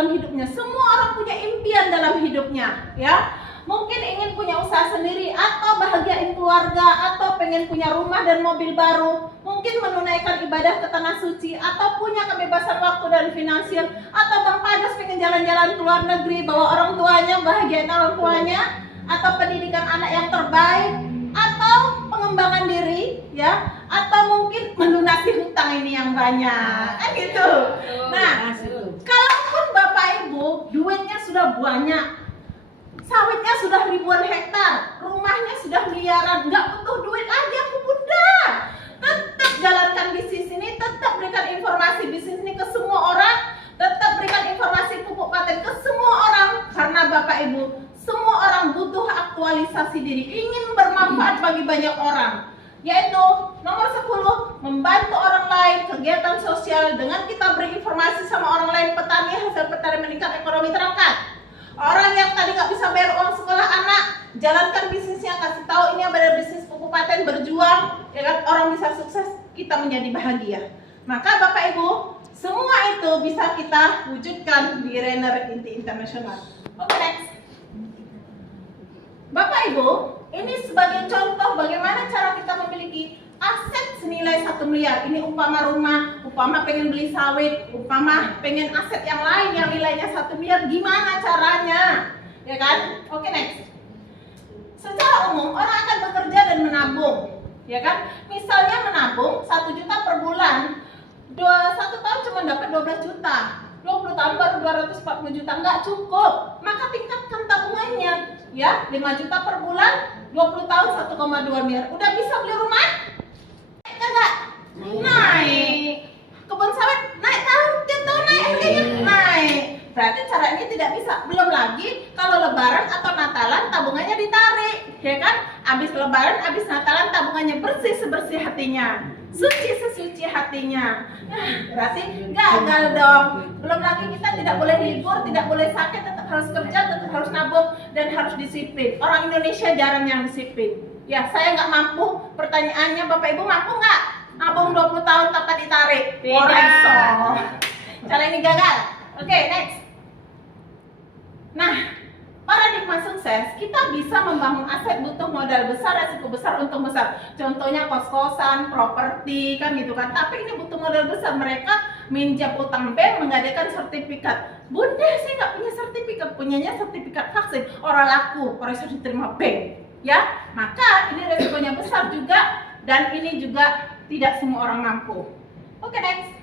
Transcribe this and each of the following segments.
dalam hidupnya. Semua orang punya impian dalam hidupnya, ya. Mungkin ingin punya usaha sendiri, atau bahagiain keluarga, atau pengen punya rumah dan mobil baru, mungkin menunaikan ibadah ke tanah suci, atau punya kebebasan waktu dan finansial, atau Bang Padas pengen jalan-jalan ke luar negeri, bawa orang tuanya, bahagiain orang tuanya, atau pendidikan anak yang terbaik, atau pengembangan diri, ya, atau mungkin melunasi hutang ini yang banyak, kan gitu. Nah, kalaupun Bapak Ibu duitnya sudah banyak, sawitnya sudah ribuan hektar, rumahnya sudah miliaran, nggak butuh duit lagi aku bunda. Tetap jalankan bisnis ini, tetap berikan informasi bisnis ini ke semua orang, tetap berikan informasi pupuk paten ke semua orang, karena Bapak Ibu, semua orang butuh aktualisasi diri, ingin bermanfaat bagi banyak orang. Yaitu nomor 10, membantu orang lain, kegiatan sosial dengan kita beri informasi sama orang lain, petani, hasil petani meningkat, ekonomi terangkat. Orang yang tadi nggak bisa bayar uang sekolah anak, jalankan bisnisnya, kasih tahu ini ada bisnis pupuk paten, berjuang, ya kan, orang bisa sukses, kita menjadi bahagia. Maka Bapak Ibu, semua itu bisa kita wujudkan di Rainer Inti Internasional. Oke, next. Bapak Ibu, ini sebagai contoh bagaimana cara kita memiliki aset senilai 1 miliar. Ini umpama rumah, umpama pengen beli sawit, umpama pengen aset yang lain yang nilainya 1 miliar, gimana caranya? Ya kan? Oke, next. Secara umum orang akan bekerja dan menabung, ya kan? Misalnya menabung 1 juta per bulan, 1 tahun cuma dapat 12 juta. 20 tahun baru 240 juta, nggak cukup. Maka tingkatkan tabungannya, ya, 5 juta per bulan, 20 tahun 1,2 miliar. Udah bisa beli rumah? Enggak? Naik. Kebun sawit naik tiap tahun naik harganya? Naik. Berarti cara ini tidak bisa. Belum lagi kalau lebaran atau natalan tabungannya ditarik, ya kan? Habis lebaran, habis natalan tabungannya bersih sebersih hatinya, suci sesuci hatinya. Berarti gagal dong. Belum lagi kita tidak boleh libur, tidak boleh sakit, tetap harus kerja, tetap harus nabung, dan harus disiplin. Orang Indonesia jarang yang disiplin. Ya, saya nggak mampu. Pertanyaannya, Bapak Ibu mampu nggak nabung 20 tahun tanpa ditarik? Tidak. Cara ini gagal. Oke, next. Nah, paradigma sukses, kita bisa membangun aset butuh modal besar, resiko besar, untung besar. Contohnya kos-kosan, properti, kan gitu kan. Tapi ini butuh modal besar. Mereka minjam utang bank, mengadakan sertifikat. Bunda, saya nggak punya sertifikat, punyanya sertifikat vaksin. Orang laku, orang sudah diterima bank. Ya, maka ini resikonya besar juga, dan ini juga tidak semua orang mampu. Oke, next.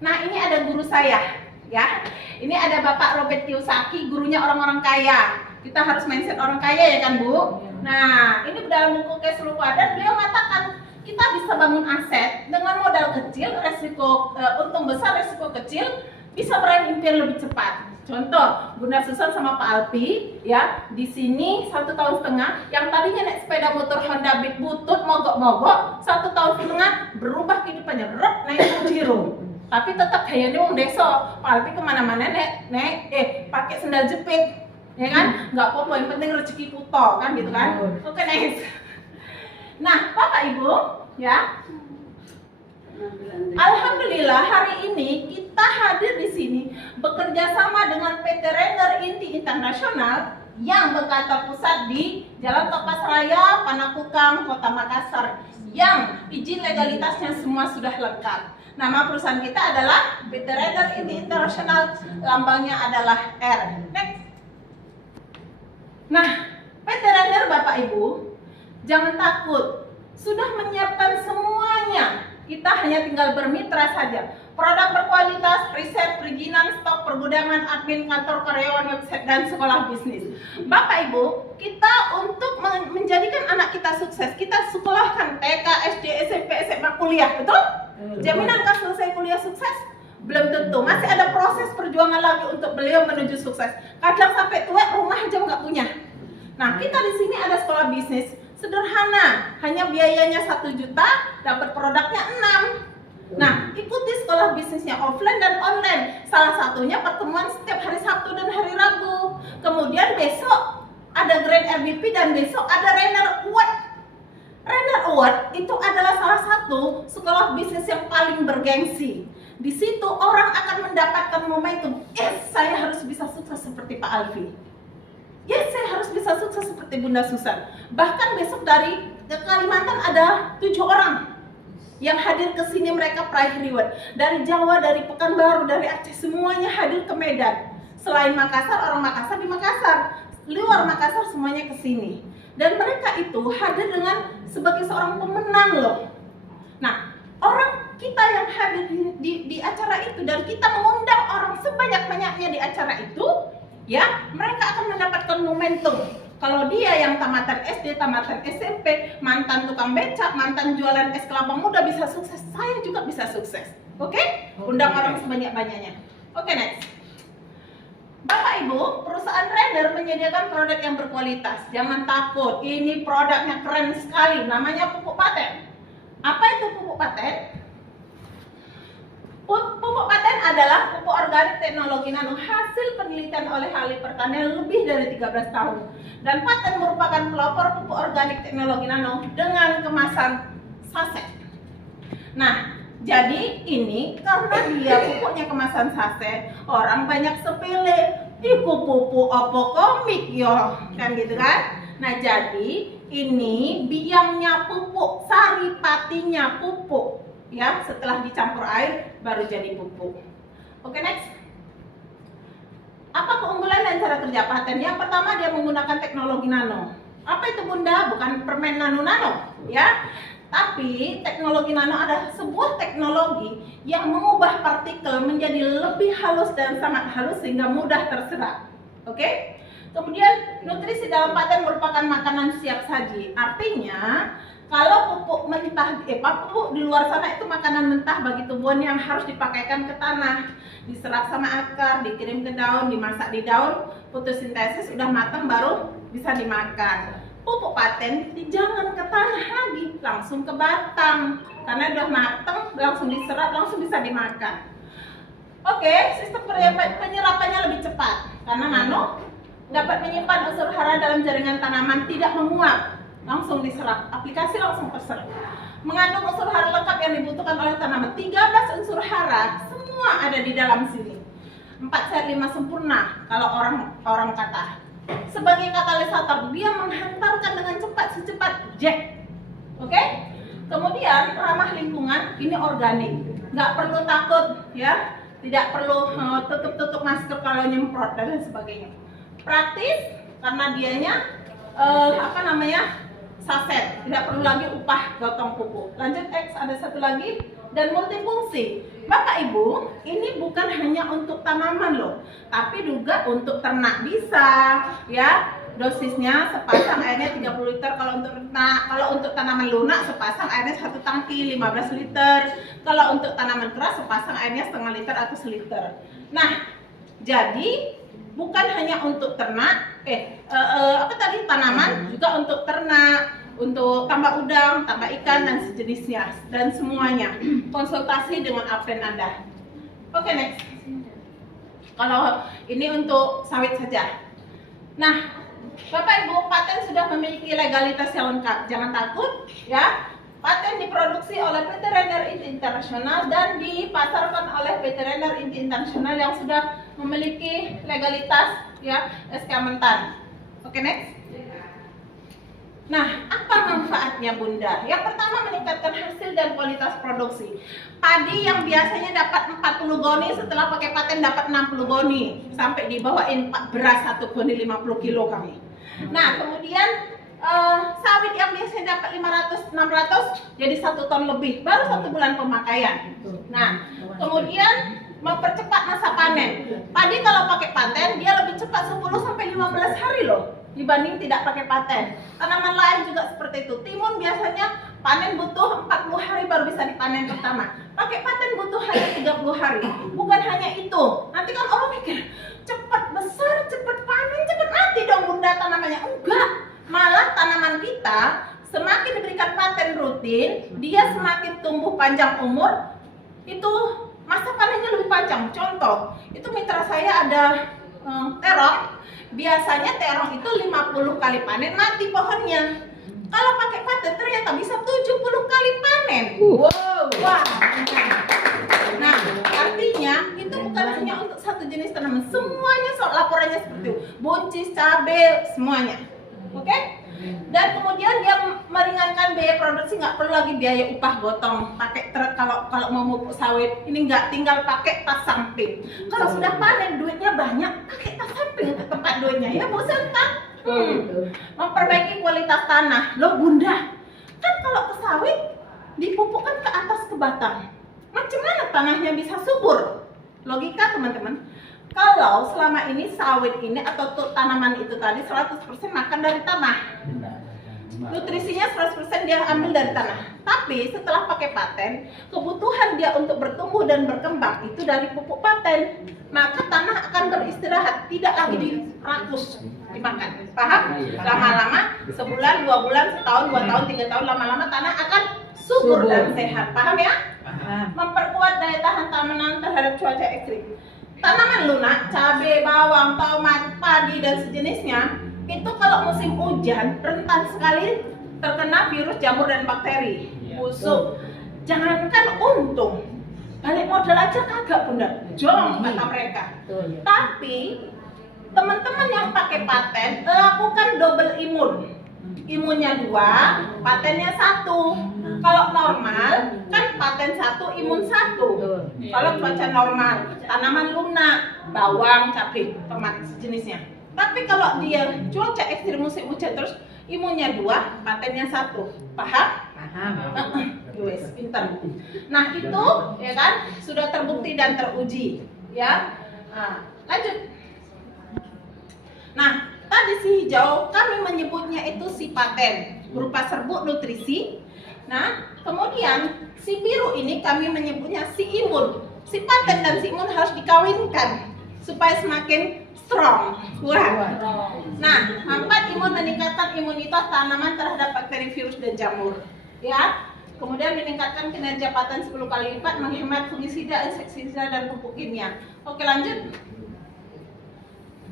Nah, ini ada guru saya, ya. Ini ada Bapak Robert Kiyosaki, gurunya orang-orang kaya. Kita harus mindset orang kaya, ya kan, Bu? Nah, ini dalam buku Cash Flow Quadrant, beliau mengatakan kita bisa bangun aset dengan modal kecil, resiko untung besar, resiko kecil, bisa meraih impian lebih cepat. Contoh, Bunda Susan sama Pak Alpi, ya, di sini 1,5 tahun, yang tadinya naik sepeda motor Honda Beat butut, mogok-mogok, 1,5 tahun berubah kehidupannya, naik Pajero. Tapi tetap kayaknya wong desa. Pak Alpi kemana-mana pakai sendal jepit, ya kan? Nggak apa-apa, yang penting rezeki puto, kan gitu kan? Oke, next. Nah, Bapak Ibu, ya. Alhamdulillah hari ini kita hadir di sini bekerja sama dengan PT Rainer Inti Internasional yang berkantor pusat di Jalan Topas Raya, Panakukang, Kota Makassar, yang izin legalitasnya semua sudah lengkap. Nama perusahaan kita adalah PT Rainer Inti Internasional, lambangnya adalah R. Next. Nah, PT Rainer Bapak Ibu, jangan takut, sudah menyiapkan semuanya. Kita hanya tinggal bermitra saja. Produk berkualitas, riset, perizinan, stok, pergudangan, admin, kantor, karyawan, website, dan sekolah bisnis. Bapak Ibu, kita untuk menjadikan anak kita sukses, kita sekolahkan TK, SD, SMP, SMA, kuliah, betul? Jaminan selesai kuliah sukses? Belum tentu, masih ada proses perjuangan lagi untuk beliau menuju sukses. Kadang sampai tua, rumah aja nggak punya. Nah, kita di sini ada sekolah bisnis. Sederhana, hanya biayanya 1 juta, dapat produknya 6. Nah, ikuti sekolah bisnisnya offline dan online. Salah satunya pertemuan setiap hari Sabtu dan hari Rabu. Kemudian besok ada Grand RBP dan besok ada Rainer Award. Rainer Award itu adalah salah satu sekolah bisnis yang paling bergengsi. Di situ orang akan akan mendapatkan momentum. Yes, saya harus bisa sukses seperti Pak Alfi. Yes, saya harus bisa sukses seperti Bunda Susan. Bahkan besok dari Kalimantan ada 7 orang yang hadir ke sini, mereka prize reward. Dari Jawa, dari Pekanbaru, dari Aceh, semuanya hadir ke Medan. Selain Makassar, orang Makassar di Makassar, luar Makassar semuanya ke sini. Dan mereka itu hadir dengan sebagai seorang pemenang loh. Nah, orang kita yang hadir di acara itu dan kita mengundang orang sebanyak-banyaknya di acara itu, ya, mereka akan mendapatkan momentum. Kalau dia yang tamatan SD, tamatan SMP, mantan tukang becak, mantan jualan es kelapa muda bisa sukses, saya juga bisa sukses. Oke? Undang orang sebanyak-banyaknya. Oke, next. Bapak Ibu, perusahaan trader menyediakan produk yang berkualitas. Jangan takut, ini produknya keren sekali, namanya pupuk paten. Apa itu pupuk paten? Pupuk paten adalah pupuk organik teknologi nano hasil penelitian oleh ahli pertanian lebih dari 13 tahun. Dan paten merupakan pelopor pupuk organik teknologi nano dengan kemasan saset. Nah, jadi ini karena dia pupuknya kemasan saset, orang banyak sepele, iku pupuk apa komik yo, kan gitu kan? Nah, jadi ini biangnya pupuk, sari patinya pupuk. Ya, setelah dicampur air baru jadi pupuk. Oke, next. Apa keunggulan dan cara kerja paten? Yang pertama, dia menggunakan teknologi nano. Apa itu Bunda? Bukan permen nano-nano, ya. Tapi teknologi nano adalah sebuah teknologi yang mengubah partikel menjadi lebih halus dan sangat halus sehingga mudah terserap. Oke? Kemudian nutrisi dalam paten merupakan makanan siap saji. Artinya kalau pupuk mentah, pupuk di luar sana itu makanan mentah bagi tumbuhan yang harus dipakaikan ke tanah, diserap sama akar, dikirim ke daun, dimasak di daun, fotosintesis udah matang baru bisa dimakan. Pupuk paten jangan ke tanah lagi, langsung ke batang, karena udah matang, langsung diserap, langsung bisa dimakan. Oke, sistem penyerapannya lebih cepat, karena nano dapat menyimpan unsur hara dalam jaringan tanaman, tidak menguap. Langsung diserap, aplikasi langsung terserap. Mengandung unsur hara lengkap yang dibutuhkan oleh tanaman. 13 unsur hara semua ada di dalam sini. 4 sehat 5 sempurna kalau orang kata. Sebagai katalisator, dia menghantarkan dengan cepat secepat jet. Oke? Kemudian ramah lingkungan, ini organik. Nggak perlu takut ya, tidak perlu tutup masker kalau nyemprot dan lain sebagainya. Praktis karena dianya saset, tidak perlu lagi upah gotong pupuk. Lanjut X, ada satu lagi, dan multifungsi. Bapak Ibu, ini bukan hanya untuk tanaman loh, tapi juga untuk ternak bisa, ya. Dosisnya sepasang airnya 30 liter kalau untuk tanaman lunak sepasang airnya 1 tangki 15 liter. Kalau untuk tanaman keras sepasang airnya setengah liter atau seliter. Nah, jadi bukan hanya untuk ternak, tanaman, juga untuk ternak, untuk tambak udang, tambak ikan dan sejenisnya dan semuanya. Konsultasi dengan admin Anda. Oke, next. Kalau ini untuk sawit saja. Nah, Bapak Ibu, paten sudah memiliki legalitas yang lengkap. Jangan takut, ya. Paten diproduksi oleh PT Renner International dan dipasarkan oleh PT Renner International yang sudah memiliki legalitas, ya, SK Mentan. Oke, next. Nah, apa manfaatnya Bunda? Yang pertama, meningkatkan hasil dan kualitas produksi. Padi yang biasanya dapat 40 goni, setelah pakai paten dapat 60 goni. Sampai dibawain beras 1 goni 50 kilo kami. Nah, kemudian sawit yang biasanya dapat 500-600 jadi 1 ton lebih, baru 1 bulan pemakaian. Nah, kemudian mempercepat masa panen. Padi kalau pakai paten dia lebih cepat 10-15 hari loh dibanding tidak pakai paten. Tanaman lain juga seperti itu. Timun biasanya panen butuh 40 hari baru bisa dipanen pertama. Pakai paten butuh hanya 30 hari. Bukan hanya itu. Nanti kan orang mikir cepat besar, cepat panen, cepat mati dong Bunda tanamannya. Enggak. Malah tanaman kita semakin diberikan paten rutin, dia semakin tumbuh panjang umur, itu masa panennya lebih panjang. Contoh, itu mitra saya ada terong, biasanya terong itu 50 kali panen mati pohonnya. Kalau pakai paten ternyata bisa 70 kali panen. Wow. Wah. Nah, artinya itu hanya untuk satu jenis tanaman. Semuanya soal laporannya seperti itu. Buncis, cabai, semuanya. Oke? Dan kemudian dia meringankan biaya produksi, nggak perlu lagi biaya upah gotong pakai truk kalau mau pupuk sawit. Ini nggak, tinggal pakai tas samping. Kalau sudah panen duitnya banyak, pakai tas samping untuk tempat duitnya. Ya bosan kan? Memperbaiki kualitas tanah. Loh Bunda, kan kalau ke sawit dipupukkan ke atas ke batang. Macam mana tanahnya bisa subur? Logika teman-teman. Kalau selama ini sawit ini atau tanaman itu tadi 100% makan dari tanah. Nutrisinya 100% dia ambil dari tanah. Tapi setelah pakai paten, kebutuhan dia untuk bertumbuh dan berkembang itu dari pupuk paten. Maka tanah akan beristirahat, tidak lagi dirakus, dimakan. Paham? Lama-lama, sebulan, 2 bulan, setahun, 2 tahun, 3 tahun, lama-lama tanah akan subur dan sehat. Paham ya? Memperkuat daya tahan tanaman terhadap cuaca ekstrim. Tanaman lunak, cabai, bawang, tomat, padi, dan sejenisnya itu kalau musim hujan rentan sekali terkena virus, jamur, dan bakteri, busuk. Jangankan untung, balik modal aja kagak Bunda, jong kata mereka. Tapi teman-teman yang pakai paten lakukan double imun. Imunnya 2, patennya 1. Kalau normal kan paten 1, imun 1. Kalau cuaca normal, tanaman lunak, bawang, cabai, tomat sejenisnya. Tapi kalau dia cuaca ekstrim musim hujan terus, imunnya 2, patennya 1. Paham? Paham. Wes, pintar. Nah itu ya kan sudah terbukti dan teruji, ya. Nah, lanjut. Nah, tadi si hijau kami menyebutnya itu si paten berupa serbuk nutrisi. Nah, kemudian si biru ini kami menyebutnya si imun. Si paten dan si imun harus dikawinkan supaya semakin strong, kuat. Nah, manfaat imun meningkatkan imunitas tanaman terhadap bakteri, virus, dan jamur. Ya. Kemudian meningkatkan kinerja paten 10 kali lipat, menghemat fungisida, insektisida, dan pupuk kimia. Oke, lanjut.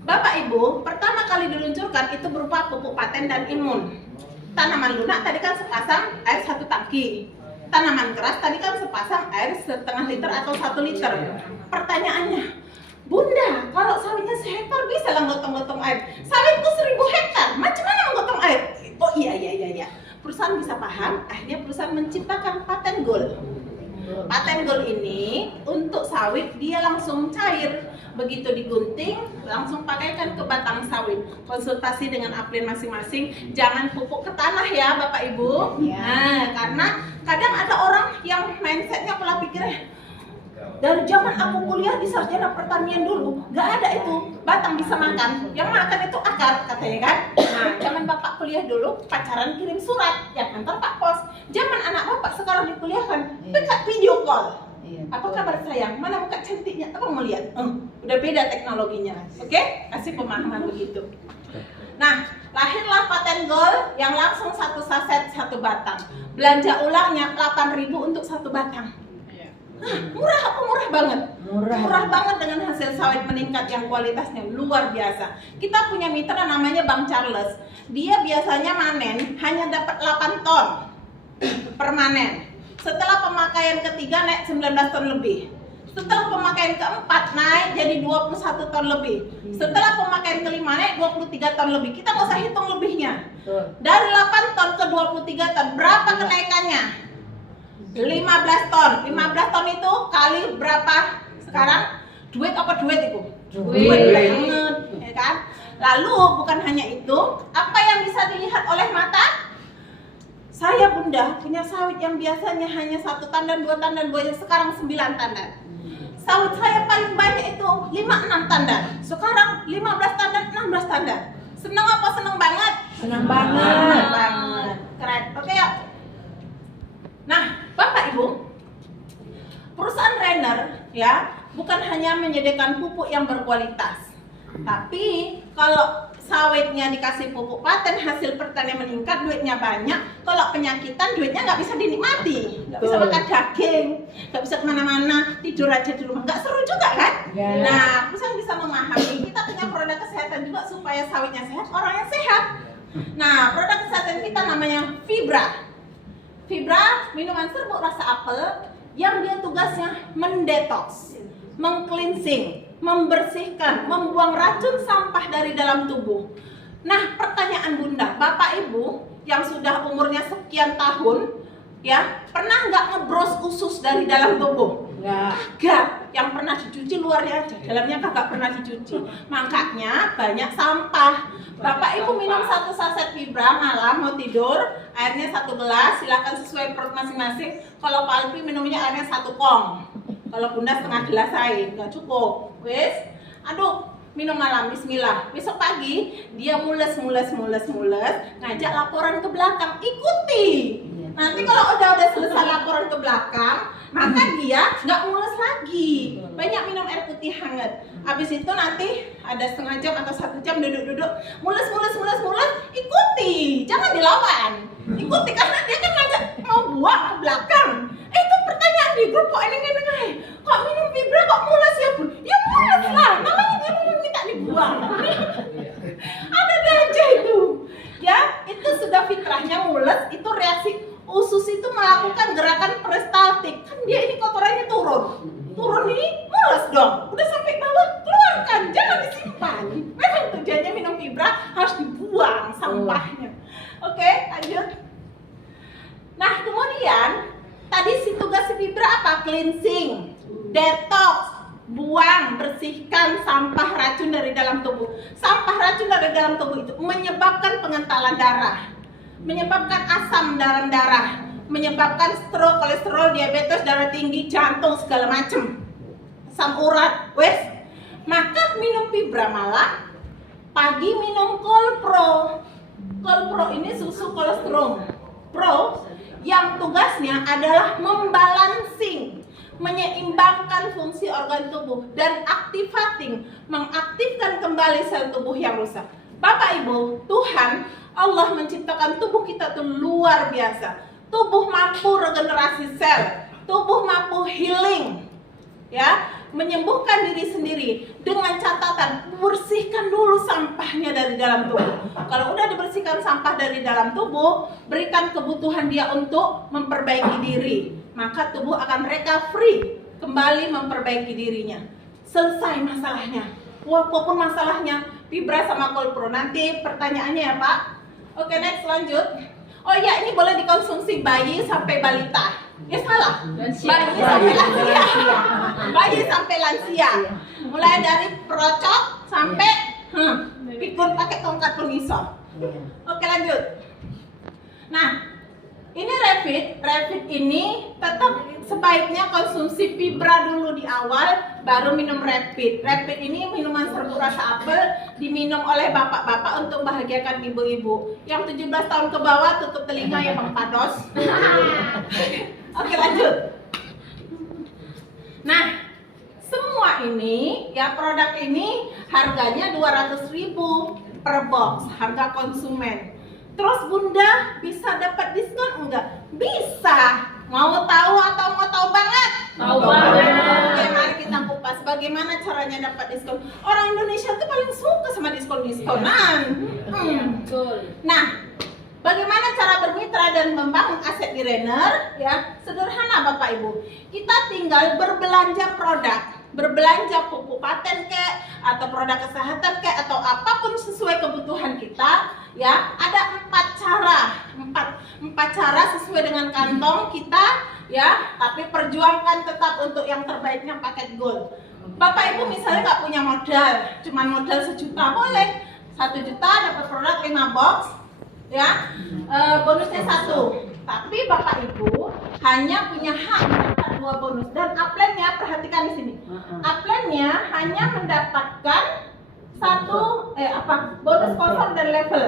Bapak Ibu, pertama kali diluncurkan itu berupa pupuk paten dan imun. Tanaman lunak tadi kan sepasang air 1 tangki. Tanaman keras tadi kan sepasang air 1,5 liter atau 1 liter. Pertanyaannya, Bunda, kalau sawitnya sehektar bisa lah gotong-gotong air. Sawitku 1000 hektar, macam mana menggotong air? Oh iya. Perusahaan bisa paham, akhirnya perusahaan menciptakan paten gold. Paten gold ini untuk sawit dia langsung cair. Begitu digunting, langsung pakaikan ke batang sawit. Konsultasi dengan aplian masing-masing. Jangan pupuk ke tanah ya Bapak Ibu. Nah, karena kadang ada orang yang mindsetnya, pola pikirnya, dari zaman aku kuliah di sarjana pertanian dulu, gak ada itu batang bisa makan. Yang makan itu akar, katanya kan. Nah, zaman Bapak kuliah dulu, pacaran kirim surat, yang antar Pak Pos. Zaman anak Bapak sekarang dikuliahkan, dekat video call. Apa kabar sayang? Mana muka cantiknya? Apa mau lihat? Udah beda teknologinya. Oke? Kasih pemahaman begitu. Nah, lahirlah paten gold yang langsung 1 saset 1 batang. Belanja ulangnya 8.000 untuk 1 batang. Murah apa murah banget? Murah banget dengan hasil sawit meningkat yang kualitasnya luar biasa. Kita punya mitra namanya Bang Charles. Dia biasanya manen hanya dapat 8 ton per manen. Setelah pemakaian ketiga naik 19 ton lebih. Setelah pemakaian keempat naik jadi 21 ton lebih. Setelah pemakaian kelima naik 23 ton lebih. Kita nggak usah hitung lebihnya. Dari 8 ton ke 23 ton, berapa kenaikannya? 15 ton. 15 ton itu kali berapa sekarang? Duit apa duit itu? Duit banget, ya kan? Lalu bukan hanya itu, apa yang bisa dilihat oleh mata? Saya Bunda punya sawit yang biasanya hanya 1 tandan, 2 tandan, sekarang 9 tandan. Sawit saya paling banyak itu 5-6 tandan. Sekarang 15 tandan, 16 tandan. Senang apa senang banget? Senang banget. Keren. Oke ya. Nah, Bapak Ibu, perusahaan Renner ya bukan hanya menyediakan pupuk yang berkualitas, tapi kalau sawitnya dikasih pupuk paten, hasil pertanian meningkat, duitnya banyak. Kalau penyakitan, duitnya nggak bisa dinikmati, nggak bisa makan daging, nggak bisa kemana-mana, tidur aja di rumah, nggak seru juga kan? Ya. Nah, perusahaan bisa memahami, kita punya produk kesehatan juga supaya sawitnya sehat, orangnya sehat. Nah, produk kesehatan kita namanya Fibra. Fibra, minuman serbuk rasa apel yang dia tugasnya mendetoks, mengcleansing, membersihkan, membuang racun sampah dari dalam tubuh. Nah, pertanyaan Bunda, Bapak Ibu yang sudah umurnya sekian tahun, ya, pernah nggak ngebros usus dari dalam tubuh? Enggak. Yang pernah dicuci luarnya aja, dalamnya kagak pernah dicuci. Makanya banyak sampah. Bapak Ibu minum 1 saset fibra malam mau tidur, airnya 1 gelas, silakan sesuai perut masing-masing. Kalau Pak Alfi minumnya airnya 1 kong. Kalau Bunda setengah gelas air, nggak cukup. Wes, aduk, minum malam, bismillah. Besok pagi dia mules, ngajak laporan ke belakang, ikuti. Nanti kalau udah selesai laporan ke belakang, maka dia nggak mules lagi. Banyak minum air putih hangat. Habis itu nanti ada setengah jam atau 1 jam duduk-duduk, mules, ikuti. Jangan dilawan. Ikuti karena dia kan ngajak mau buang ke belakang. Itu pertanyaan di grup kok ini. Kok minum fibra kok mules ya Bun? Ya mules lah, namanya dia minta dibuang. Ada aja itu. Ya, itu sudah fitrahnya mules, itu reaksi usus itu melakukan gerakan peristaltik. Kan dia ini kotorannya turun ini mules dong. Udah sampai bawah, keluarkan, jangan disimpan. Memang tujuannya minum fibra harus dibuang sampahnya. Oke, lanjut. Nah, kemudian tadi si tugas fibra apa? Cleansing, detox, buang, bersihkan sampah racun dari dalam tubuh. Sampah racun dari dalam tubuh itu menyebabkan pengentalan darah, menyebabkan asam dalam darah, menyebabkan stroke, kolesterol, diabetes, darah tinggi, jantung, segala macem, asam urat. Wes, maka minum fibra malam, pagi minum Kolpro. Kolpro ini susu kolesterol pro yang tugasnya adalah membalancing, menyeimbangkan fungsi organ tubuh dan mengaktifkan kembali sel tubuh yang rusak. Bapak Ibu, Tuhan Allah menciptakan tubuh kita tuh luar biasa. Tubuh mampu regenerasi sel, tubuh mampu healing, ya, menyembuhkan diri sendiri dengan catatan bersihkan dulu sampahnya dari dalam tubuh. Kalau udah dibersihkan sampah dari dalam tubuh, berikan kebutuhan dia untuk memperbaiki diri, maka tubuh akan recovery, kembali memperbaiki dirinya. Selesai masalahnya. Walaupun masalahnya fibra sama Kolpro. Nanti pertanyaannya ya Pak. Oke, next, lanjut. Oh iya, ini boleh dikonsumsi bayi sampai balita. Ya salah. Bayi sampai lansia. Mulai dari perocot sampai pikun pakai tongkat pengisor. Oke, lanjut. Nah, ini Rapid ini tetap sebaiknya konsumsi fibra dulu di awal, baru minum Rapid. Rapid ini minuman serbu rasa apel, diminum oleh bapak-bapak untuk membahagiakan ibu-ibu. Yang 17 tahun ke bawah tutup telinga ya Bang Pados. Oke, lanjut. Nah, semua ini ya produk ini harganya 200.000 per box, harga konsumen. Terus Bunda bisa dapat diskon enggak? Bisa. Mau tahu atau mau tahu banget? Tahu banget. Oke, mari kita kupas bagaimana caranya dapat diskon. Orang Indonesia tuh paling suka sama diskon-diskonan. Nah, bagaimana cara bermitra dan membangun aset di Renner? Ya, sederhana Bapak Ibu. Kita tinggal berbelanja produk. Berbelanja pupuk paten kek, atau produk kesehatan kek, atau apapun sesuai kebutuhan kita, ya. Ada 4 cara sesuai dengan kantong kita, ya. Tapi perjuangkan tetap untuk yang terbaiknya paket gold. Bapak Ibu misalnya nggak punya modal, cuman modal 1 juta, boleh 1 juta dapat produk 5 box, ya. Bonusnya 1. Tapi Bapak Ibu hanya punya hak mendapat 2 bonus, dan upline-nya perhatikan di sini. Upline-nya hanya mendapatkan bonus sponsor dan level.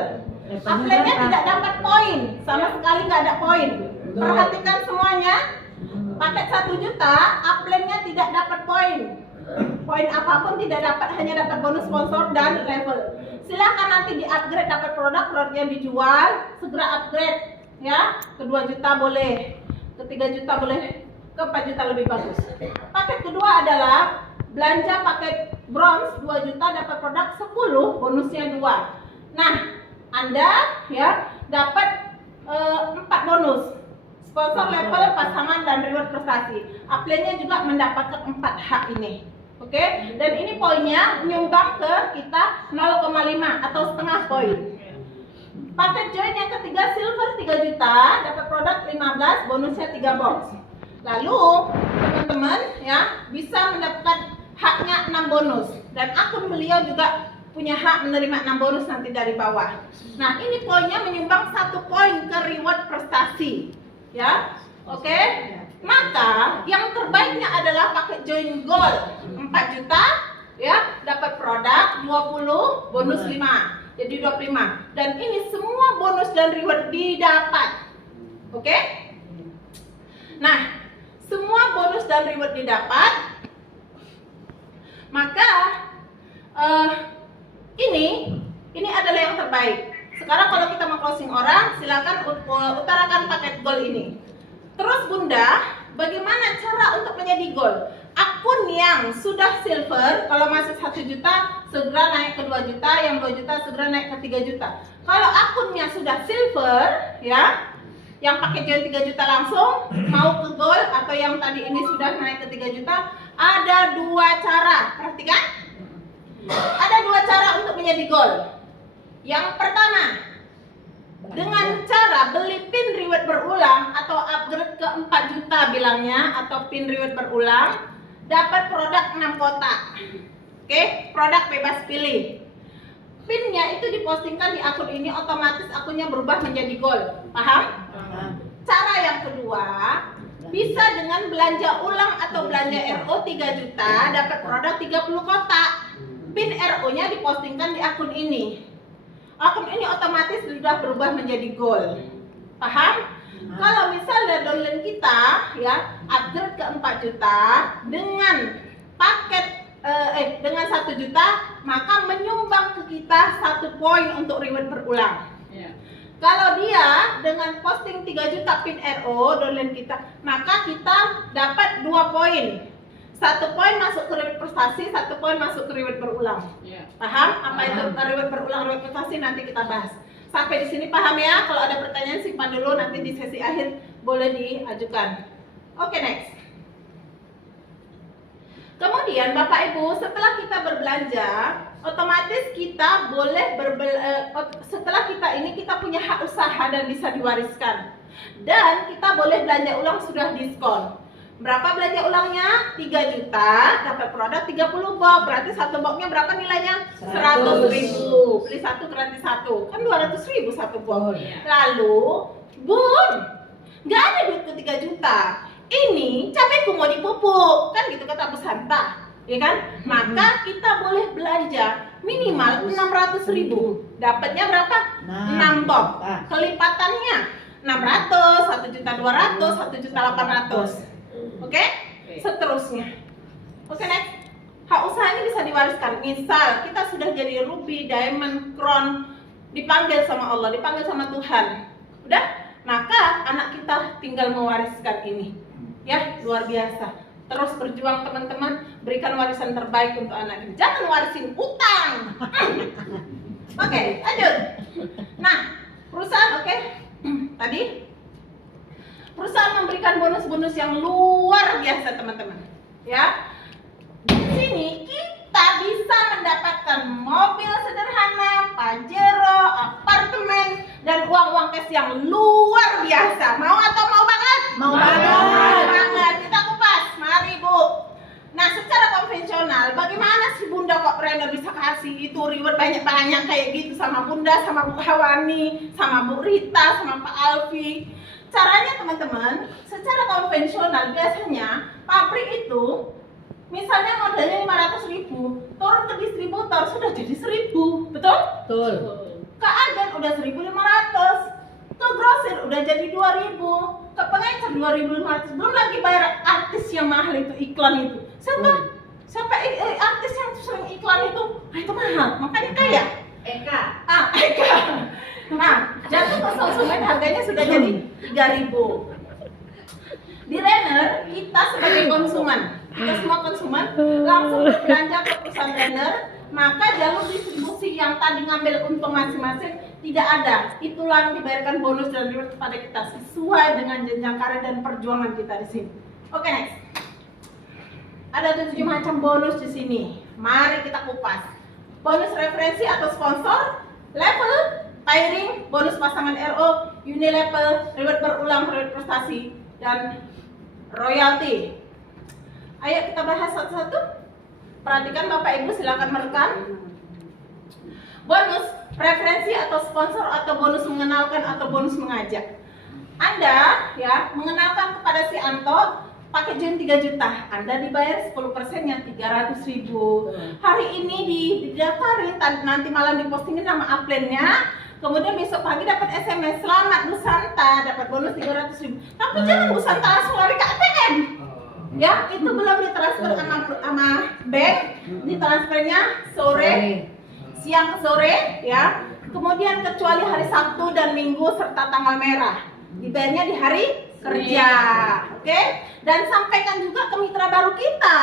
Upline-nya tidak dapat poin, sama sekali nggak ada poin. Perhatikan semuanya. Paket 1 juta, upline-nya tidak dapat poin. Poin apapun tidak dapat, hanya dapat bonus sponsor dan level. Silakan nanti di-upgrade, dapat produk yang dijual, segera upgrade. Ya, ke 2 juta boleh, ke 3 juta boleh, ke 4 juta lebih bagus. Paket kedua adalah belanja paket bronze 2 juta dapat produk 10, bonusnya 2. Nah, Anda ya dapat 4 bonus. Sponsor, level, pasangan, dan reward prestasi. Upline-nya juga mendapatkan 4 hak ini. Oke, dan ini poinnya menyumbang ke kita 0,5 atau setengah poin. Paket join yang ketiga silver 3 juta, dapat produk 15, bonusnya 3 box. Lalu teman-teman ya bisa mendapatkan haknya 6 bonus, dan akun beliau juga punya hak menerima 6 bonus nanti dari bawah. Nah, ini poinnya menyumbang 1 poin ke reward prestasi. Ya. Oke. Maka yang terbaiknya adalah paket join gold 4 juta ya, dapat produk 20, bonus 5. Jadi 25. Dan ini semua bonus dan reward didapat. Oke? Nah, semua bonus dan reward didapat. Maka ini adalah yang terbaik. Sekarang kalau kita mau closing orang, silakan utarakan paket gold ini. Terus Bunda, bagaimana cara untuk menjadi gold? Akun yang sudah silver, kalau masih 1 juta, segera naik ke 2 juta, yang 2 juta segera naik ke 3 juta. Kalau akunnya sudah silver, ya, yang pakai join 3 juta langsung, mau ke gold, atau yang tadi ini sudah naik ke 3 juta, ada 2 cara. Perhatikan. Ada 2 cara untuk menjadi gold. Yang pertama, dengan cara beli pin reward berulang atau upgrade ke 4 juta bilangnya, atau pin reward berulang, dapat produk 6 kotak. Oke, produk bebas pilih. Pinnya itu dipostingkan di akun ini, otomatis akunnya berubah menjadi gold. Paham? Cara yang kedua, bisa dengan belanja ulang atau belanja RO 3 juta, dapat produk 30 kotak. Pin RO-nya dipostingkan di akun ini. Akun ini otomatis sudah berubah menjadi gold. Paham? Kalau misalnya downline kita ya upgrade ke 4 juta dengan paket dengan 1 juta, maka menyumbang ke kita 1 poin untuk reward berulang. Kalau dia dengan posting 3 juta pin RO downline kita, maka kita dapat 2 poin. 1 poin masuk ke reward prestasi, 1 poin masuk ke reward berulang. Paham? Apa itu reward berulang, reward prestasi, nanti kita bahas. Sampai di sini paham ya? Kalau ada pertanyaan simpan dulu, nanti di sesi akhir boleh diajukan. Oke, next. Kemudian Bapak Ibu, setelah kita berbelanja, otomatis kita boleh setelah kita punya hak usaha dan bisa diwariskan. Dan kita boleh belanja ulang sudah diskon. Berapa belanja ulangnya? 3 juta, dapat produk 30 box. Berarti 1 boxnya berapa nilainya? 100.000. Beli 1 gratis 1. Kan 200.000 1 box. Lalu, Bun, nggak ada duit ke 3 juta. Ini cabaiku mau dipupuk. Kan gitu kata Bu Santa. Ya kan? Maka kita boleh belanja minimal 600.000. Dapatnya berapa? 6 box. Kelipatannya 600, 1.200.000, 1.800.000. Oke? Seterusnya. Oke, next. Hak usaha ini bisa diwariskan. Misal kita sudah jadi ruby, diamond, crown, dipanggil sama Allah, dipanggil sama Tuhan. Udah? Maka anak kita tinggal mewariskan ini. Ya, luar biasa. Terus berjuang teman-teman, berikan warisan terbaik untuk anak kita. Jangan warisin utang. Oke, lanjut. Nah, perusahaan tadi perusahaan memberikan bonus-bonus yang luar biasa teman-teman. Ya, di sini kita bisa mendapatkan mobil sederhana, Pajero, apartemen, dan uang-uang cash yang luar biasa. Mau atau mau banget? Mau banget. Mau banget. Kita kupas, mari Bu. Nah, secara konvensional, bagaimana sih Bunda kok trainer bisa kasih itu reward banyak-banyak kayak gitu sama Bunda, sama Bu Hawani, sama Bu Rita, sama Pak Alfi? Caranya teman-teman, secara konvensional biasanya pabrik itu misalnya modalnya 500.000, turun ke distributor sudah jadi 1.000, betul? Betul. Ke agen udah 1.500, ke grosir udah jadi 2.000, ke pengecer 2.500, belum lagi bayar artis yang mahal itu, iklan itu. Siapa artis yang sering iklan itu? Itu mahal, makanya kaya. Eka. Eka. Nah, jatuh ke konsumen harganya sudah jadi 3.000. Di Renner, kita sebagai konsumen, kita semua konsumen langsung belanja ke perusahaan Renner, maka jalur distribusi yang tadi ngambil untung masing-masing tidak ada. Itulah yang dibayarkan bonus dan reward kepada kita sesuai dengan jenjang karir dan perjuangan kita di sini. Oke, next. Ada 7 macam bonus di sini. Mari kita kupas. Bonus referensi atau sponsor, level, pairing, bonus pasangan RO, unilevel, reward berulang, reward prestasi, dan royalty. Ayo kita bahas satu-satu. Perhatikan Bapak Ibu, silakan merekam. Bonus preferensi atau sponsor atau bonus mengenalkan atau bonus mengajak. Anda ya mengenalkan kepada si Anto pakai join 3 juta, Anda dibayar 10%-nya 300.000. Hari ini didaftarin, nanti malam dipostingin nama upline-nya. Kemudian besok pagi dapat SMS, selamat Bu Santa, dapat bonus 300.000. Tapi jangan Bu Santa langsung lari ke ATM. Ya, itu belum ditransfer sama bank, ditransfernya sore, siang ke sore, ya. Kemudian kecuali hari Sabtu dan Minggu serta tanggal merah, dibayarnya di hari kerja, oke? Dan sampaikan juga ke mitra baru kita,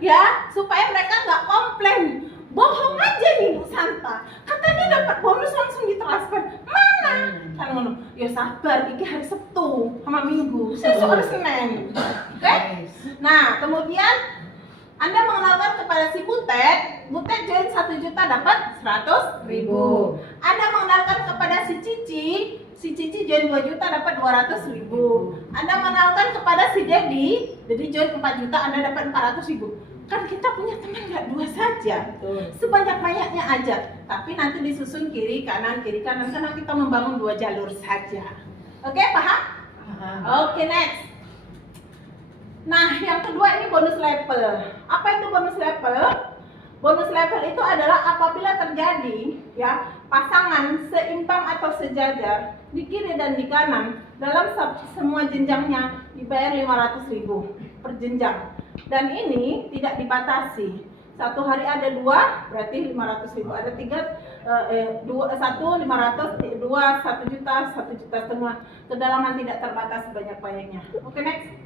ya, supaya mereka nggak komplain. Bohong aja nih Bu Santa, katanya dapat bonus langsung ditransfer. Mana? Kan ngono. Ya sabar, iki hari Sabtu sama Minggu, besok hari Senin. Oke? Nah, kemudian Anda mengenalkan kepada si Butet, Butet join 1 juta dapat 100.000. Anda mengenalkan kepada si Cici join 2 juta dapat 200.000. Anda mengenalkan kepada si Dedi join 4 juta, Anda dapat 400.000. Kan kita punya teman nggak 2 saja, sebanyak-banyaknya aja. Tapi nanti disusun kiri kanan karena kita membangun 2 jalur saja. Oke, paham? Oke, next. Nah, yang kedua ini bonus level. Apa itu bonus level? Bonus level itu adalah apabila terjadi ya pasangan seimbang atau sejajar di kiri dan di kanan dalam semua jenjangnya dibayar 500.000 per jenjang. Dan ini tidak dibatasi. Satu hari ada 2, berarti 500.000. Ada 3, 1, 500, 2, 1 juta, 1,5 juta. Kedalaman tidak terbatas sebanyak-banyaknya. Oke, next.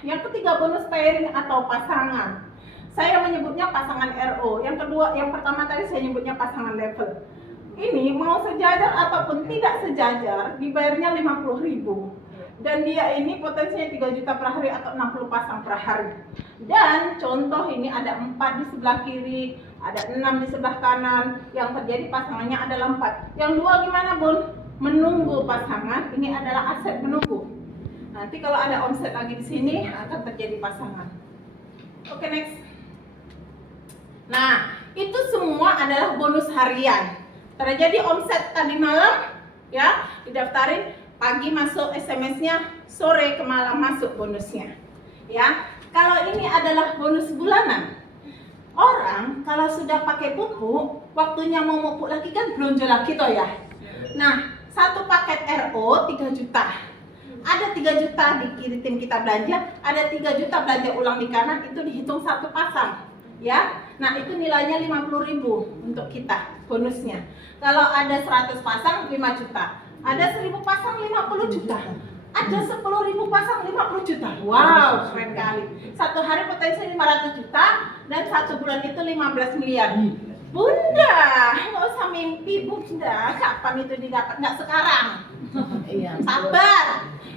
Yang ketiga bonus pairing atau pasangan. Saya menyebutnya pasangan RO. Yang pertama tadi saya nyebutnya pasangan level. Ini mau sejajar ataupun tidak sejajar, dibayarnya 50.000. Dan dia ini potensinya 3 juta per hari atau 60 pasang per hari. Dan contoh ini ada 4 di sebelah kiri, ada 6 di sebelah kanan. Yang terjadi pasangannya adalah 4. Yang 2 gimana Bun? Menunggu pasangan, ini adalah aset menunggu. Nanti kalau ada omset lagi di sini akan terjadi pasangan. Oke, next. Nah, itu semua adalah bonus harian. Terjadi omset tadi malam, ya, didaftarin. Pagi masuk SMS-nya, sore ke malam masuk bonusnya. Ya, kalau ini adalah bonus bulanan. Orang kalau sudah pakai pupuk, waktunya mau pupuk lagi kan belanja lagi toh ya. Nah, satu paket RO 3 juta. Ada 3 juta di kiri tim kita belanja, ada 3 juta belanja ulang di kanan, itu dihitung satu pasang. Ya, nah itu nilainya 50.000 untuk kita bonusnya. Kalau ada 100 pasang 5 juta. Ada 1.000 pasang 50 juta. Ada 10.000 pasang 50 juta. Wow, keren kali. Satu hari potensi 500 juta dan 1 bulan itu 15 miliar. Bunda, nggak usah mimpi Bunda. Kapan itu didapat? Nggak sekarang. Sabar.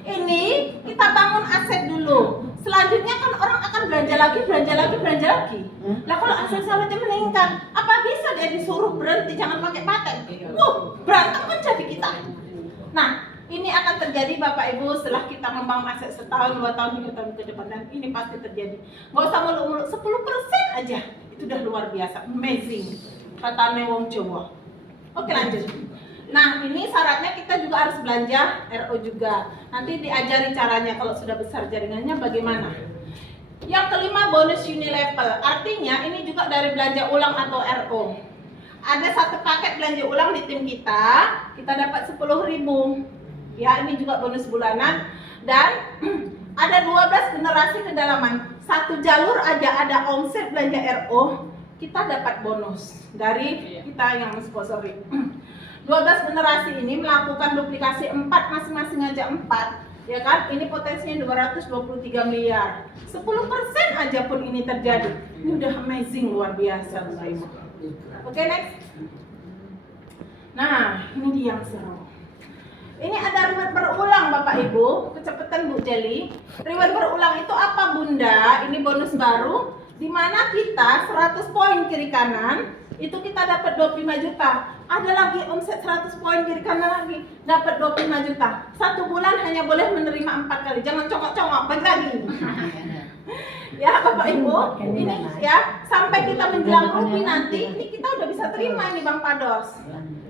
Ini kita bangun aset dulu. Selanjutnya kan orang akan belanja lagi. Lah kalau aset sahabatnya meningkat, apa bisa dia disuruh berhenti jangan pakai paten? Berantem kan jadi kita. Nah, ini akan terjadi Bapak Ibu setelah kita membangun aset setahun, 2 tahun, 3 tahun ke depan, dan ini pasti terjadi. Gak usah muluk-muluk, 10% aja itu udah luar biasa, amazing katanya wong Jawa. Oke, lanjut. Nah, ini syaratnya kita juga harus belanja RO juga. Nanti diajari caranya kalau sudah besar jaringannya bagaimana. Yang kelima bonus unilevel, artinya ini juga dari belanja ulang atau RO. Ada satu paket belanja ulang di tim kita dapat 10.000. Ya, ini juga bonus bulanan. Dan ada 12 generasi kedalaman. Satu jalur aja ada omset belanja RO, kita dapat bonus dari kita yang mensponsori. 12 generasi ini melakukan duplikasi 4 masing-masing aja 4. Ya kan? Ini potensinya 223 miliar. 10% aja pun ini terjadi. Ini udah amazing, luar biasa, Bapak Ibu. Oke, next. Nah, ini dia yang seru. Ini ada reward berulang Bapak Ibu, kecepatan Bu Jeli. Reward berulang itu apa Bunda? Ini bonus baru, di mana kita 100 poin kiri kanan, itu kita dapat 25 juta. Ada lagi omset 100 poin kiri kanan lagi, dapat 25 juta. 1 bulan hanya boleh menerima 4 kali, jangan congok-congok, bagi lagi. Ya Bapak Ibu, ini ya, sampai kita menjelang rugi nanti, ini kita udah bisa terima ini Bang Pados.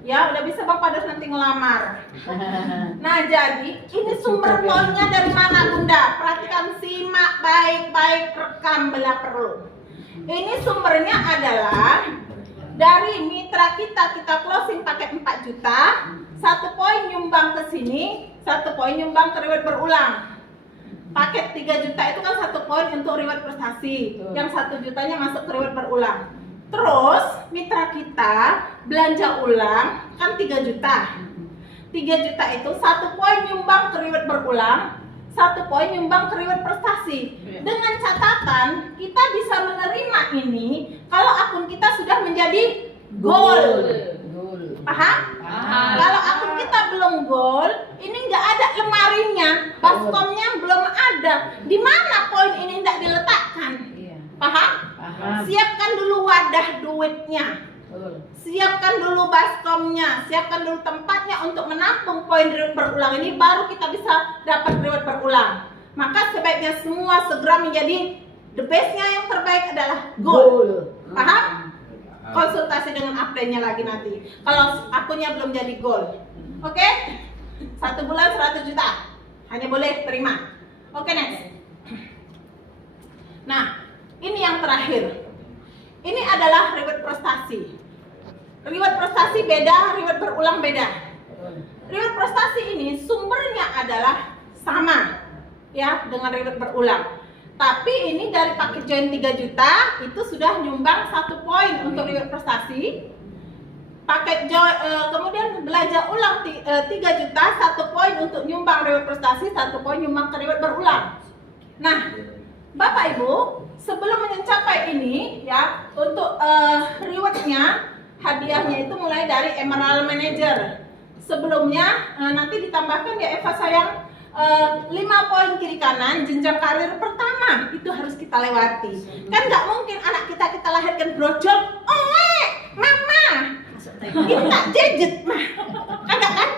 Ya, udah bisa Bang Pados nanti ngelamar. Nah, jadi ini sumber poinnya dari mana Bunda? Perhatikan, simak baik-baik, rekam bila perlu. Ini sumbernya adalah dari mitra kita closing pakai 4 juta, 1 poin nyumbang ke sini, 1 poin nyumbang ke reward berulang. Paket 3 juta itu kan 1 poin untuk reward prestasi, yang 1 jutanya masuk ke reward berulang. Terus mitra kita belanja ulang kan 3 juta. 3 juta itu 1 poin nyumbang ke reward berulang, 1 poin nyumbang ke reward prestasi. Dengan catatan kita bisa menerima ini kalau akun kita sudah menjadi gold. Paham? Kalau akun kita belum gold, ini nggak ada lemarinya, baskomnya belum ada. Di mana poin ini tidak diletakkan? Paham? Siapkan dulu wadah duitnya, siapkan dulu baskomnya, siapkan dulu tempatnya untuk menampung poin reward berulang ini, baru kita bisa dapat reward berulang. Maka sebaiknya semua segera menjadi the bestnya, yang terbaik adalah gold. Paham? Konsultasi dengan upline-nya lagi nanti kalau akunnya belum jadi gold. Oke? 1 bulan 100 juta hanya boleh terima. Oke, next. Nah, ini yang terakhir. Ini adalah reward prestasi. Reward prestasi beda, reward berulang beda. Reward prestasi ini sumbernya adalah sama ya dengan reward berulang. Tapi ini dari paket join 3 juta itu sudah nyumbang 1 poin untuk reward prestasi. Paket join, kemudian belanja ulang 3 juta, 1 poin untuk nyumbang reward prestasi, 1 poin nyumbang ke reward berulang. Nah, Bapak Ibu, sebelum mencapai ini ya, untuk rewardnya, hadiahnya itu mulai dari Emerald Manager. Sebelumnya nanti ditambahkan ya Eva sayang, 5 poin kiri kanan jenjang karir pertama itu harus kita lewati. Kan nggak mungkin anak kita lahirkan brojol, mama ini tak jejet mah, kagak kan?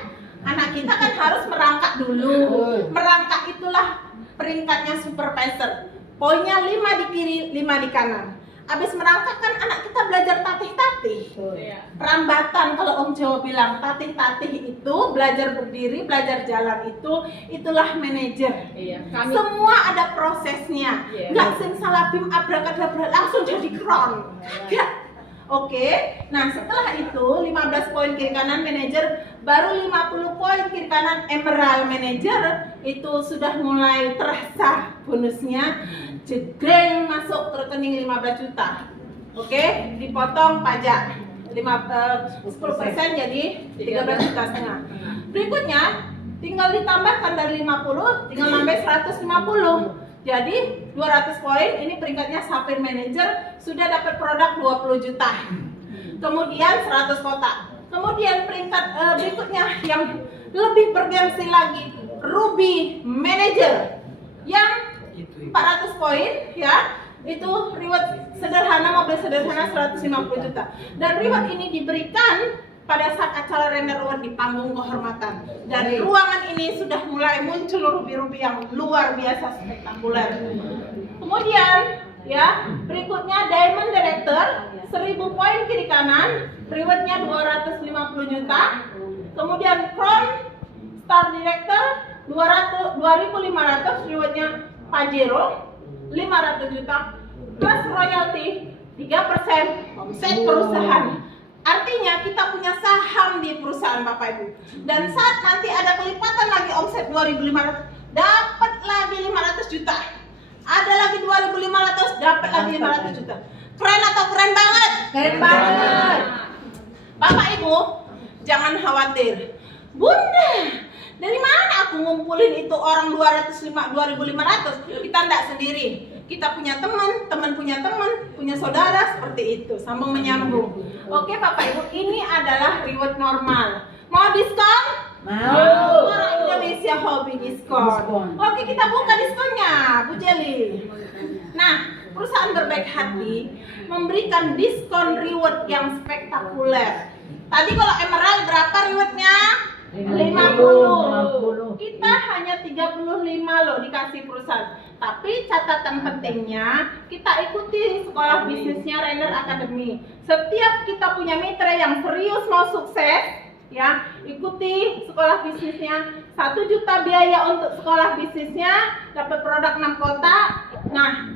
Anak kita kan harus merangkak dulu. Merangkak itulah peringkatnya supervisor. Poinnya 5 di kiri, 5 di kanan. Habis merangkak kan anak kita belajar tatih-tatih. Perambatan kalau Om Jawa bilang, tatih-tatih itu belajar berdiri, belajar jalan itulah manajer. Semua ada prosesnya. Nggak simsalabim abrakadabra langsung jadi kron. Kagak. Oke, nah setelah itu 15 poin kiri kanan manajer, baru 50 poin kiri kanan Emerald Manager, itu sudah mulai terasa bonusnya, jegreng masuk ke rekening 15 juta. Oke, dipotong pajak 10% jadi 13,5 juta. Berikutnya tinggal ditambahkan dari 50, tinggal nambah 150. Jadi 200 poin, ini peringkatnya Sapphire Manager, sudah dapat produk 20 juta. Kemudian 100 kotak. Kemudian peringkat berikutnya yang lebih bergengsi lagi, Ruby Manager yang 400 poin ya. Itu reward sederhana, mobil sederhana 150 juta. Dan reward ini diberikan pada saat acara Render Award di panggung kehormatan. Dan ruangan ini sudah mulai muncul ruby-ruby yang luar biasa spektakuler. Kemudian ya, berikutnya Diamond Director 1000 poin kiri kanan, rewardnya 250 juta. Kemudian Crown Star Director 2500, rewardnya Pajero 500 juta plus royalti 3% omset perusahaan. Artinya kita punya saham di perusahaan Bapak Ibu. Dan saat nanti ada kelipatan lagi omset 2.500, dapat lagi 500 juta. Ada lagi 2.500, dapat lagi 500 juta. Keren atau keren banget? Keren banget. Bapak Ibu, jangan khawatir. Bunda, dari mana aku ngumpulin itu orang 2.500? Kita enggak sendiri. Kita punya teman, teman punya teman, punya saudara, seperti itu, sambung menyambung. Oke Bapak Ibu, ini adalah reward normal. Mau diskon? Mau. Orang Indonesia hobi diskon. Oke, kita buka diskonnya, Bu Jeli. Nah, perusahaan berbaik hati memberikan diskon reward yang spektakuler. Tadi kalau Emerald berapa rewardnya? 50. Kita hanya 35 loh dikasih perusahaan. Tapi catatan pentingnya, kita ikuti sekolah bisnisnya Rainer Academy. Setiap kita punya mitra yang serius mau sukses, ya, ikuti sekolah bisnisnya. 1 juta biaya untuk sekolah bisnisnya, dapat produk 6 kotak. Nah,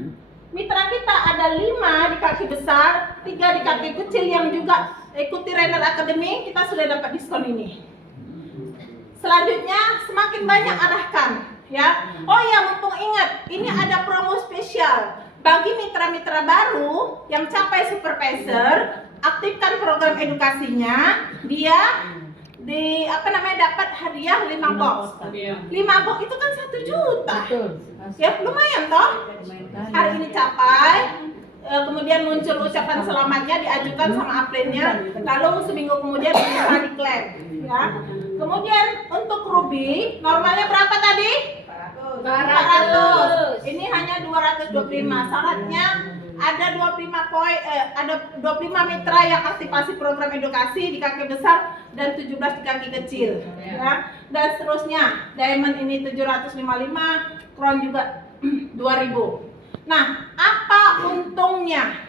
mitra kita ada 5 di kaki besar, 3 di kaki kecil yang juga ikuti Rainer Academy, kita sudah dapat diskon ini. Selanjutnya, semakin banyak arahkan, ya. Oh ya, mumpung ingat, ini ada promo spesial bagi mitra-mitra baru yang capai supervisor. Aktifkan program edukasinya, dia dapat hadiah 5 box. 5 box itu kan 1 juta. Ya, lumayan toh. Hari ini capai, kemudian muncul ucapan selamatnya diajukan sama upline-nya, lalu seminggu kemudian bisa diklaim, ya. Kemudian untuk Ruby normalnya berapa tadi? 400. Ini hanya 225. Syaratnya ada 25 mitra yang aktivasi program edukasi di kaki besar dan 17 di kaki kecil, ya. Dan seterusnya. Diamond ini 755, Crown juga 2000. Nah, apa untungnya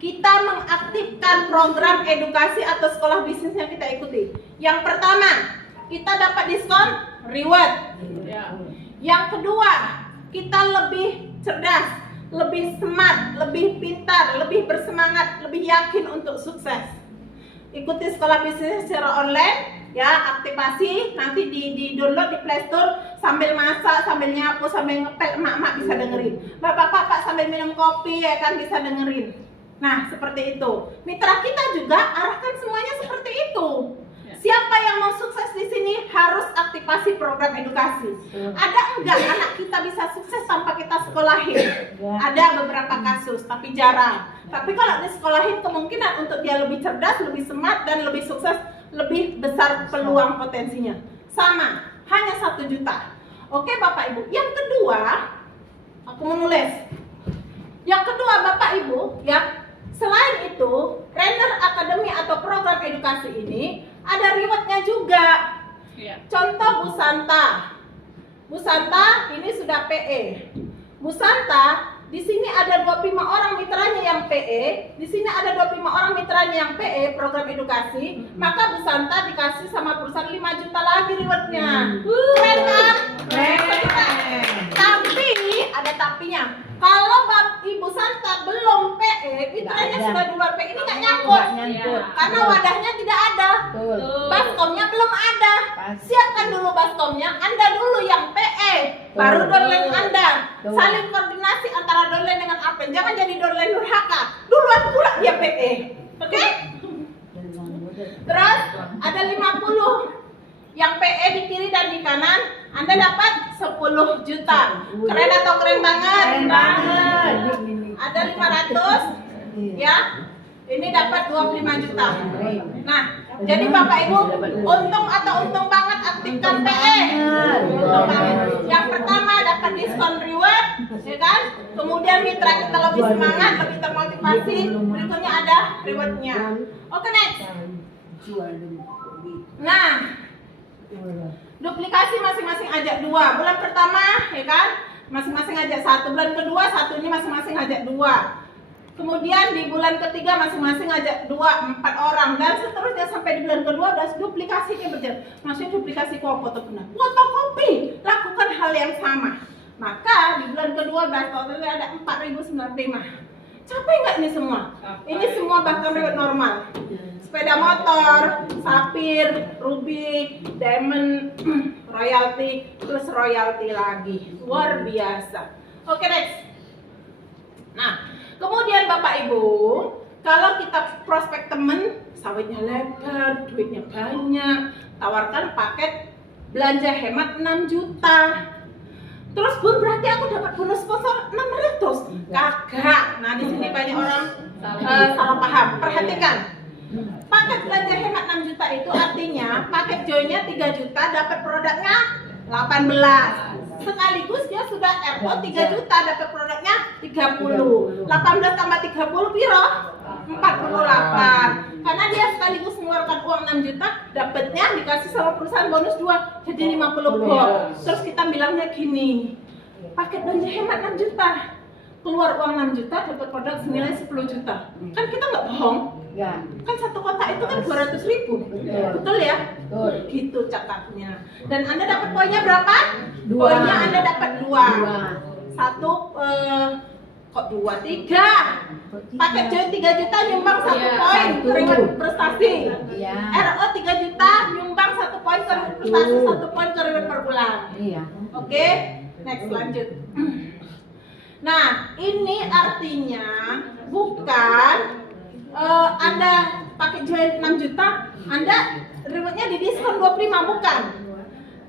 kita mengaktifkan program edukasi atau sekolah bisnis yang kita ikuti? Yang pertama, kita dapat diskon reward. Yang kedua, kita lebih cerdas, lebih smart, lebih pintar, lebih bersemangat, lebih yakin untuk sukses. Ikuti sekolah bisnis secara online, ya, aktivasi, nanti di download di Play Store, sambil masak, sambil nyapu, sambil ngepel, emak-emak bisa dengerin. Bapak-bapak sambil minum kopi, ya kan, bisa dengerin. Nah, seperti itu. Mitra kita juga arahkan semuanya seperti itu. Siapa yang mau sukses di sini harus aktivasi program edukasi. Ada enggak anak kita bisa sukses tanpa kita sekolahin? Ada beberapa kasus, tapi jarang. Tapi kalau disekolahin, kemungkinan untuk dia lebih cerdas, lebih smart, dan lebih sukses, lebih besar peluang potensinya. Sama, hanya 1 juta. Oke Bapak Ibu. Yang kedua, aku menulis. Yang kedua Bapak Ibu, ya, selain itu, Rainer Academy atau program edukasi ini ada rewardnya juga. Contoh Bu Santa. Bu Santa ini sudah PE. Bu Santa, di sini ada 25 orang mitranya yang PE, di sini ada 25 orang mitranya yang PE program edukasi, maka Bu Santa dikasih sama perusahaan 5 juta lagi rewardnya. Keren kan? Tapi ada tapinya. Kalau Ibu Santa belum PE, mitranya sudah di luar PE, ini nggak nyangkut. Karena wadahnya tidak ada. Baskomnya belum ada. Siapkan dulu baskomnya, Anda dulu yang PE, baru downline Anda. Saling koordinasi antara downline dengan upline. Jangan jadi downline durhaka. Duluan pula dia PE. Oke? Terus ada 50 yang PE di kiri dan di kanan, Anda dapat 10 juta. Keren atau keren banget? Keren banget. Ada 500, ya. Ini dapat 25 juta. Nah, jadi Bapak Ibu, untung atau untung banget aktifkan PE. Untung banget. Yang pertama dapat diskon reward, ya kan? Kemudian mitra kita lebih semangat, lebih termotivasi. Berikutnya ada rewardnya. Oke, next. Nah, duplikasi masing-masing ajak 2. Bulan pertama, ya kan, masing-masing ajak 1. Bulan kedua, satunya masing-masing ajak 2. Kemudian di bulan ketiga masing-masing ajak 4 orang, dan seterusnya sampai di bulan ke-12 duplikasinya berjalan. Maksudnya duplikasi fotokopi. Fotokopi, lakukan hal yang sama. Maka di bulan ke-12 totalnya ada 4.095. Capek nggak ini semua? Ini semua bahkan reward normal. Sepeda motor, Sapphire, Ruby, Diamond, royalty, plus royalty lagi. Luar biasa. Oke, next. Nah, kemudian Bapak Ibu, kalau kita prospek temen, sawitnya lebar, duitnya banyak, tawarkan paket belanja hemat 6 juta. Terus Bun, berarti aku dapat bonus sponsor 600? Kagak. Nah, di sini banyak orang salah paham. Perhatikan. Paket belanja hemat 6 juta itu artinya paket joinnya 3 juta dapat produknya 18. Sekaligus dia sudah RO 3 juta dapat produknya 30. 18 tambah 30 piro? 48. Karena dia sekaligus mengeluarkan uang 6 juta, dapatnya dikasih sama perusahaan bonus 2 jadi 50 box. Terus kita bilangnya gini, paket belanja hemat 6 juta, keluar uang 6 juta dapat produk senilai 10 juta. Kan kita nggak bohong. Ya. Kan satu kotak itu kan 200.000. Betul ya? Betul. Gitu cakapnya. Dan Anda dapat poinnya berapa? 2. Poinnya Anda dapat 2. 2. Satu kok 2, 3. Paket join 3 juta nyumbang 1 Iya, poin satu. keringat prestasi. Iya. RO 3 juta nyumbang 1 poin keringat prestasi, 1 poin keringat per bulan. Iya. Oke, next lanjut. Nah, ini artinya bukan Anda pakai join 6 juta, Anda rewardnya di diskon 25, bukan.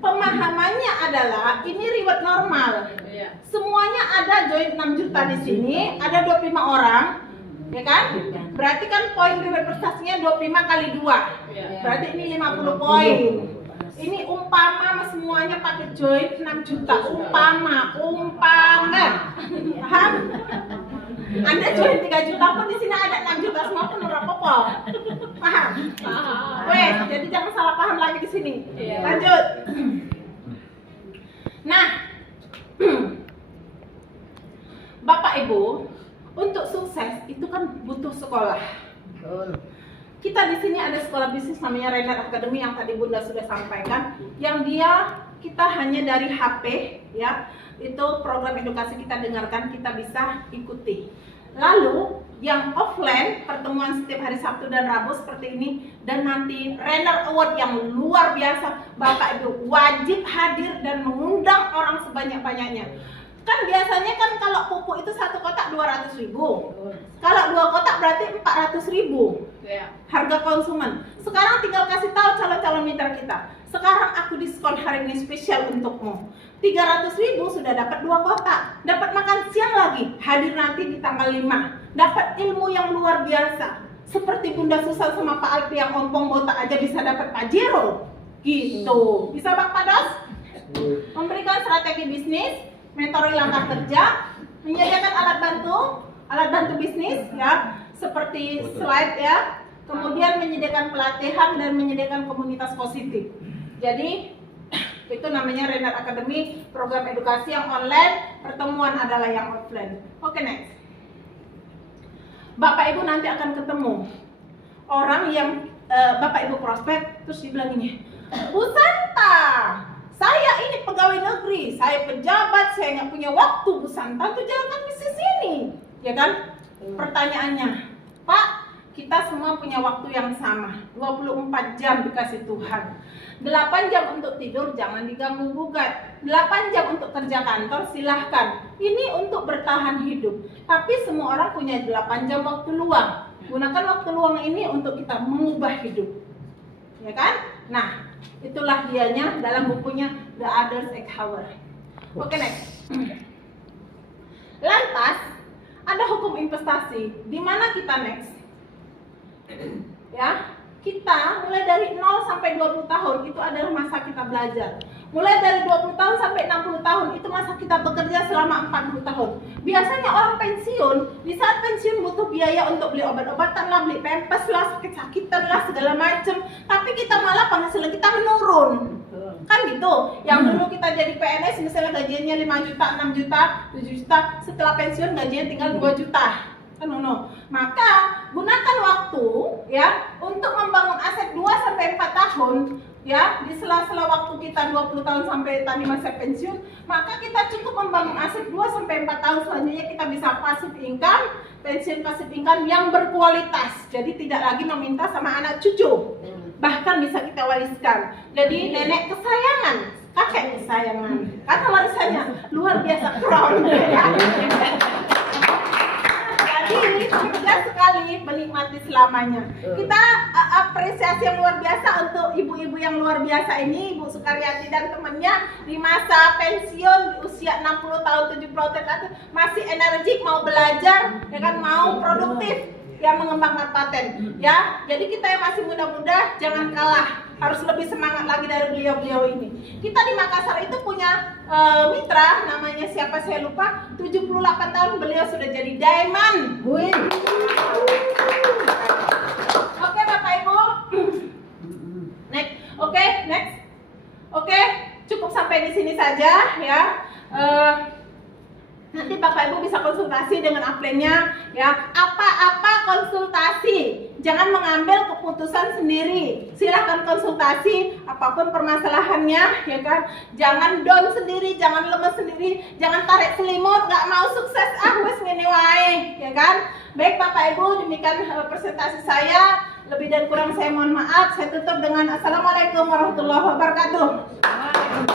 Pemahamannya adalah ini reward normal. Semuanya ada join 6 juta di sini, ada 25 orang, ya kan? Berarti kan poin reward prestasinya 25 kali 2. Berarti ini 50 poin. Ini umpama semuanya pakai join 6 juta. Umpama. Paham? Anda join 3 juta pun di sini ada 6 juta semua pun ora apa-apa. Paham? Wes, jadi jangan salah paham lagi di sini. Lanjut. Nah, Bapak Ibu, untuk sukses itu kan butuh sekolah. Betul. Kita di sini ada sekolah bisnis namanya Rainer Academy yang tadi Bunda sudah sampaikan, yang dia kita hanya dari HP ya, itu program edukasi kita dengarkan, kita bisa ikuti. Lalu yang offline, pertemuan setiap hari Sabtu dan Rabu seperti ini, dan nanti Rainer Award yang luar biasa, Bapak Ibu wajib hadir dan mengundang orang sebanyak-banyaknya. Kan biasanya kan kalau pupuk itu 1 kotak 200.000. Kalau 2 kotak berarti 400.000 harga konsumen. Sekarang tinggal kasih tahu calon-calon mitra kita. Sekarang aku diskon hari ini spesial untukmu. 300.000 sudah dapat 2 kotak. Dapat makan siang lagi. Hadir nanti di tanggal 5. Dapat ilmu yang luar biasa. Seperti Bunda Susan sama Pak Alpi yang ompong botak aja bisa dapat Pajero. Gitu. Bisa Pak Pados? Memberikan strategi bisnis, mentoring langkah kerja, menyediakan alat bantu bisnis ya, seperti slide ya, kemudian menyediakan pelatihan dan menyediakan komunitas positif. Jadi itu namanya Rainer Academy, program edukasi yang online, pertemuan adalah yang offline. Oke, next. Bapak Ibu nanti akan ketemu orang yang Bapak Ibu prospek, terus dibilang ini, Bu Santa, saya ini pegawai negeri, saya pejabat, saya nggak punya waktu, Bu Santa, untuk jalankan bisnis ini, ya kan? Pertanyaannya, Pak, kita semua punya waktu yang sama, 24 jam dikasih Tuhan. 8 jam untuk tidur, jangan diganggu gugat. 8 jam untuk kerja kantor, silahkan. Ini untuk bertahan hidup. Tapi semua orang punya 8 jam waktu luang. Gunakan waktu luang ini untuk kita mengubah hidup, ya kan? Nah, itulah dianya dalam bukunya The Others 8 Hour. Oke, next. Lantas, ada hukum investasi. Di mana kita next? Ya, kita mulai dari 0 sampai 20 tahun itu adalah masa kita belajar. Mulai dari 20 tahun sampai 60 tahun itu masa kita bekerja selama 40 tahun. Biasanya orang pensiun, di saat pensiun butuh biaya untuk beli obat-obatan lah, beli pampers lah, sakit-sakitan lah, segala macem. Tapi kita malah penghasilan kita menurun. Kan gitu. Yang dulu kita jadi PNS misalnya gajinya 5 juta, 6 juta, 7 juta, setelah pensiun gajinya tinggal 2 juta. Kan no. Maka gunakan waktu ya untuk membangun aset 2 sampai 4 tahun ya, di sela-sela waktu kita 20 tahun sampai tadi masa pensiun, maka kita cukup membangun aset 2 sampai 4 tahun selanjutnya kita bisa passive income, pensiun passive income yang berkualitas. Jadi tidak lagi meminta sama anak cucu. Bahkan bisa kita wariskan. Jadi nenek kesayangan, kakek kesayangan. Karena warisannya luar biasa crown ya. Jadi mudah sekali sekali, menikmati selamanya. Kita apresiasi yang luar biasa untuk ibu-ibu yang luar biasa ini, Ibu Sukaryati dan temannya di masa pensiun di usia 60 tahun, 70 tahun masih energik, mau belajar, ya kan, mau produktif, yang mengembangkan paten, ya. Jadi kita yang masih muda-muda jangan kalah, harus lebih semangat lagi dari beliau-beliau ini. Kita di Makassar itu punya mitra, namanya siapa saya lupa, 78 tahun beliau sudah jadi diamond. Wih. Oke Bapak Ibu, next. Oke, cukup sampai di sini saja ya. Nanti Bapak Ibu bisa konsultasi dengan upline-nya ya. Apa-apa konsultasi, jangan mengambil keputusan sendiri. Silahkan konsultasi apapun permasalahannya ya kan. Jangan down sendiri, jangan lemes sendiri, jangan tarik selimut, nggak mau sukses wes ngene wae ya kan. Baik Bapak Ibu, demikian presentasi saya. Lebih dan kurang saya mohon maaf. Saya tutup dengan assalamualaikum warahmatullahi wabarakatuh.